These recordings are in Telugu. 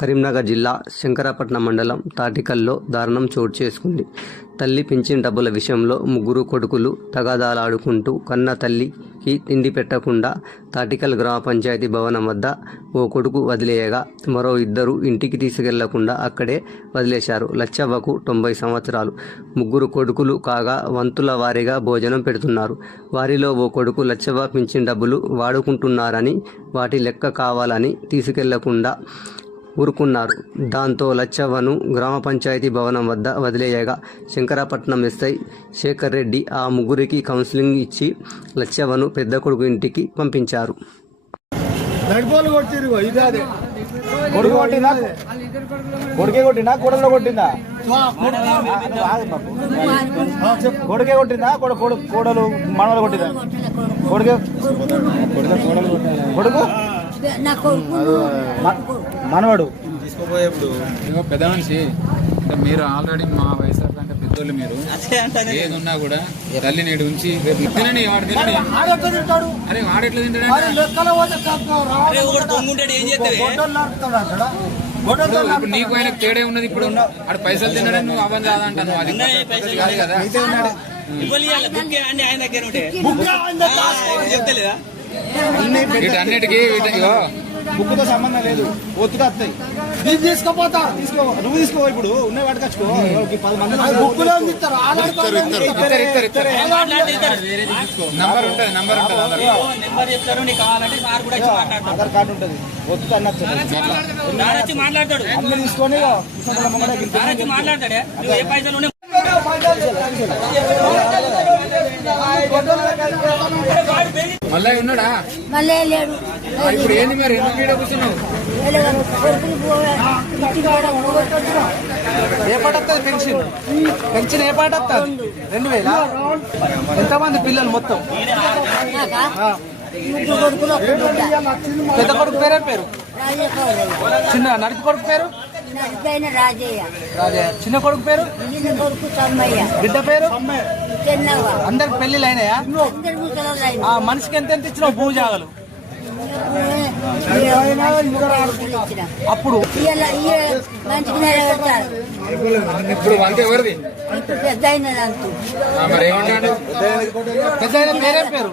కరీంనగర్ జిల్లా శంకరపట్నం మండలం తాటికల్లో దారుణం చోటు చేసుకుంది. తల్లి పింఛన్ డబ్బుల విషయంలో ముగ్గురు కొడుకులు తగాదాలాడుకుంటూ కన్న తల్లికి తిండి పెట్టకుండా తాటికల్ గ్రామ పంచాయతీ భవనం వద్ద ఓ కొడుకు వదిలేయగా మరో ఇద్దరు ఇంటికి తీసుకెళ్ళకుండా అక్కడే వదిలేశారు. లచ్చవ్వకు తొంభై సంవత్సరాలు. ముగ్గురు కొడుకులు కాగా వంతుల వారీగా భోజనం పెడుతున్నారు. వారిలో ఓ కొడుకు లచ్చవ్వ పింఛన్ డబ్బులు వాడుకుంటున్నారని వాటి లెక్క కావాలని తీసుకెళ్ళకుండా ఊరుకున్నారు. దాంతో లచ్చవ్వను గ్రామ పంచాయతీ భవనం వద్ద వదిలేయగా శంకరపట్నం ఎస్ఐ శేఖర్ రెడ్డి ఆ ముగ్గురికి కౌన్సిలింగ్ ఇచ్చి లచ్చవ్వను పెద్ద కొడుకు ఇంటికి పంపించారు. కొడుకు కొట్టిందా? కొడలో కొట్టిందా? కొడుకే కొట్టిందా? కొడు కొడు కోడలు మనవలు కొట్టిందా? కొడుకే? కొడుకు. నా కొడుకు మనవడు. ఇదిగో పెద్ద మనిషి అంటే మీరు ఆల్రెడీ మా వయసు కంటే పెద్దోళ్ళు మీరు. ఏది ఉన్నా కూడా తల్లి నేడు ఉంచి తినని వాడు తినని. అరే వాడు ఎట్లా ఇప్పుడు నీకు ఆయన తేడే ఉన్నది ఇప్పుడు? ఆడు పైసలు తినడం నువ్వు అవన్ కాదంటాను అది కాదు. కదా వీటన్నిటికీ వీటి ఇగో బుక్కుతో సంబంధం లేదు. ఒత్తుగా వస్తాయి. నేను తీసుకుపోతా. తీసుకో. నువ్వు తీసుకో ఇప్పుడు. ఉన్న వాటికచ్చుకో పది మంది బుక్కులో. నంబర్ ఉంటుంది నంబర్ ఉంటుంది అందరికీ. ఆధార్ కార్డు. ఉంటుంది. ఒత్తు అన్నచ్చు మాట్లాడతాడు. అన్ని తీసుకొని కూర్చోకుండా ముంగట గింత మాట్లాడతాడే? నువ్వు ఏ పైసలు ఉన్నాయి? మళ్ళీ ఉన్నాడా? మళ్ళీ లేడు. ఇప్పుడు ఏంది మరి? ఎందుకు కూర్చున్నావు. ఏ పాట వస్తుంది పెన్షన్? పెన్షన్ ఏ పాట వస్తుంది రెండు. వేల? ఎంతమంది పిల్లలు మొత్తం. పెద్ద కొడుకు పేరే పేరు. చిన్న నడిపి కొడుకు పేరు? నడిపైన రాజయ్య. రాజే చిన్న కొడుకు పేరు? చిన్న కొడుకు బిడ్డ పేరు? చెన్నవ్వ. అందరికి పెళ్ళిళ్ళు అయినాయా? అందరు ముసలోళ్ళు ఆ మనిషికి ఎంత ఎంత ఇచ్చినావు భూజాగలు ఇచ్చిన. అప్పుడు? ఇయ్య మంచిగా నిలబెడతారు ఇప్పుడు పెద్ద పెద్ద పేరే పేరు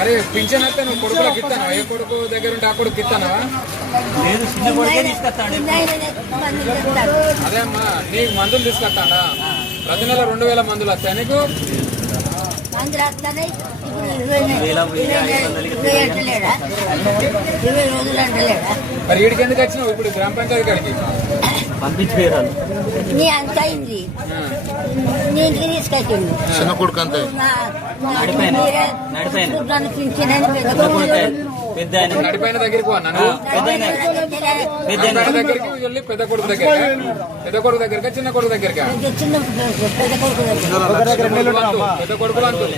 అరే పింఛన్ వస్తే నువ్వు కొడుకులకు ఇస్తాను? ఏ కొడుకు దగ్గర ఉంటే ఆ కొడుకు ఇస్తానా? చెప్తారు అదే అమ్మా నీకు మందులు తీసుకొస్తాడా ప్రతి నెల రెండు వేల మందులు వస్తాయి నీకు? అందరూ వస్తున్నాయి ఇప్పుడు ఇరవై ఇరవై ఇరవై అంటలేడా? ఇరవై రోజులు అంటలేడా? మరి వీడికి ఎందుకు వచ్చినావు? ఇప్పుడు గ్రామ పంచాయతీ కాడికి? నీ అంత అయింది. తీసుకొచ్చిండు చిన్న కొడుకు అంతే. పెద్ద నడిపోయిన దగ్గరికి వెళ్ళి పెద్ద కొడుకు దగ్గర పెద్ద కొడుకు దగ్గరకా చిన్న కొడుకు దగ్గరకా? చిన్న పెద్ద కొడుకు దగ్గర. పెద్ద కొడుకులు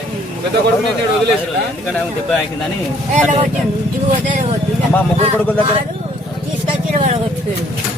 పెద్ద కొడుకు నేను ముగ్గురు కొడుకుల దగ్గర? వచ్చిపోయాడు